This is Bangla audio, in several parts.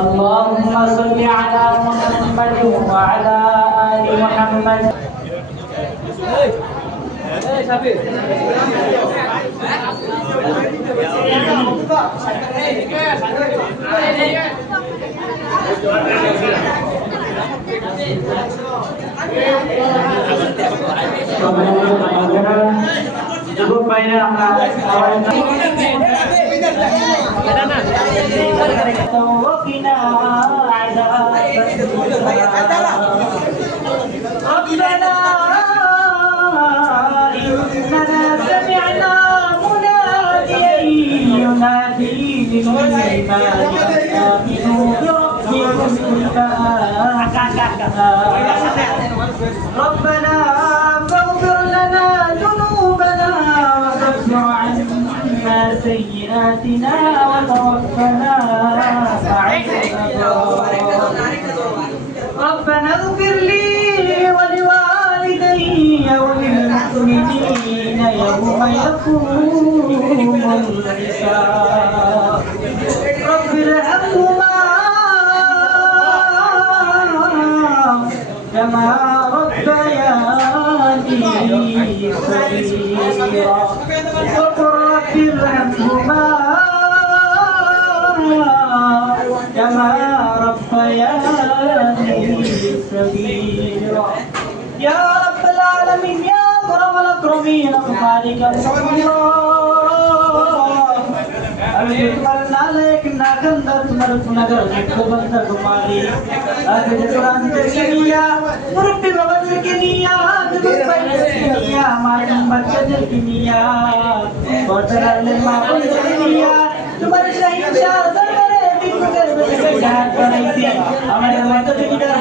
اللهم صل على محمد وعلى آل محمد. Cukup banyak ربنا فاغفر لنا ذنوبنا وكفر عنا سيئاتنا وتوفنا مع الأبرار. ربنا اغفر لي ولوالدي وللمؤمنين يوم يقوم الحساب. رب ارحمهما كما ربياني صغيرا وقل رب ارحمهما كما ربياني صغيرا. يا رب العالمين يا أكرم الأكرمين خالق তোমার আমাদের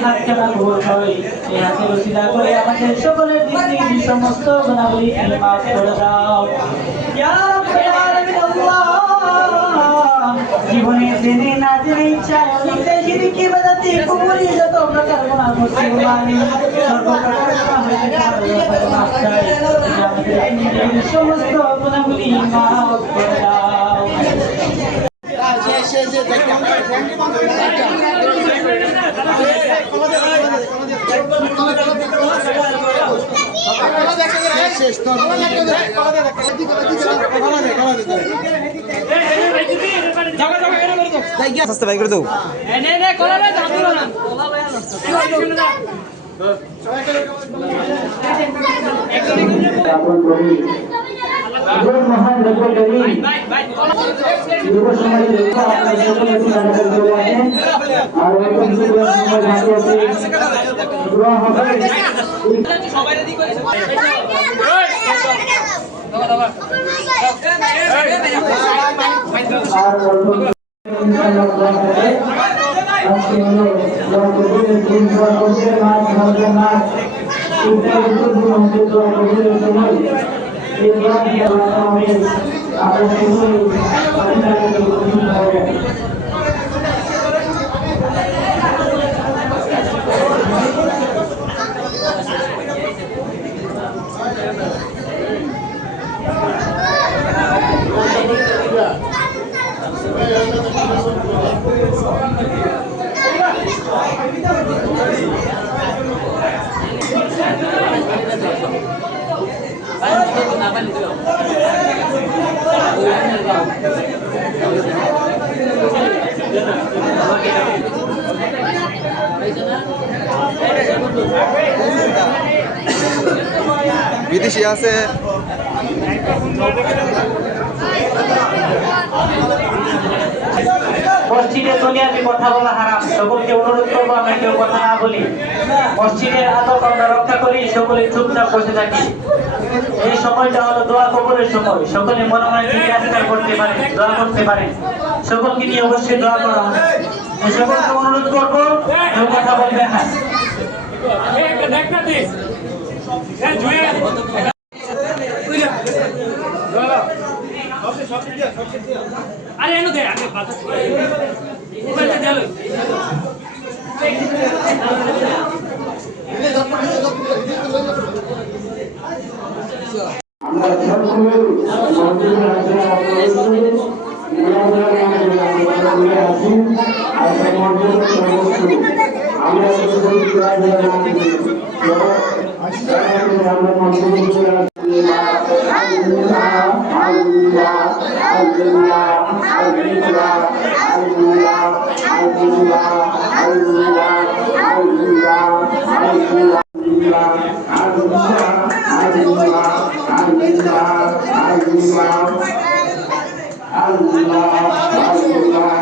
হাতখানা ভোর হয় এই হাতে রসিদা করে আমাদের সকলের দিক থেকে সমস্ত গুণাবলী মাফ করে দাও। জীবনে জেনে না জেনে ইচ্ছা অনেকটাই শিরকি বাদাতে কুফরি যত প্রকার গুনাহ করছি আমি সর্বপ্রকার গুনাহ হইতে মাফ চাই। আমাদের সমস্ত গুণাবলী মাফ করে দাও। সস্তা ভাই করে দাও। মহান যুব সমাজের আর বিদেশি আছে মসজিদে দুনিয়াতে কথা বলা হারাম। সকলকে অনুরোধ করবো আমরা কেউ কথা না বলি, মসজিদের আদব আমরা রক্ষা করি, সকলে চুপচাপ বসে থাকি। এই সময়টা হলো দোয়া কবুলের সময়, সকলে মনে মনে দিকে আজকাল করতে পারে, দোয়া করতে পারে। সকলকে নিয়ে অবশ্যই দোয়া করা হবে। সকলকে অনুরোধ করবো কেউ কথা বলবেন না। আরে এনো দে আগে বাতা ওখানে দে আমরা সকলে Allah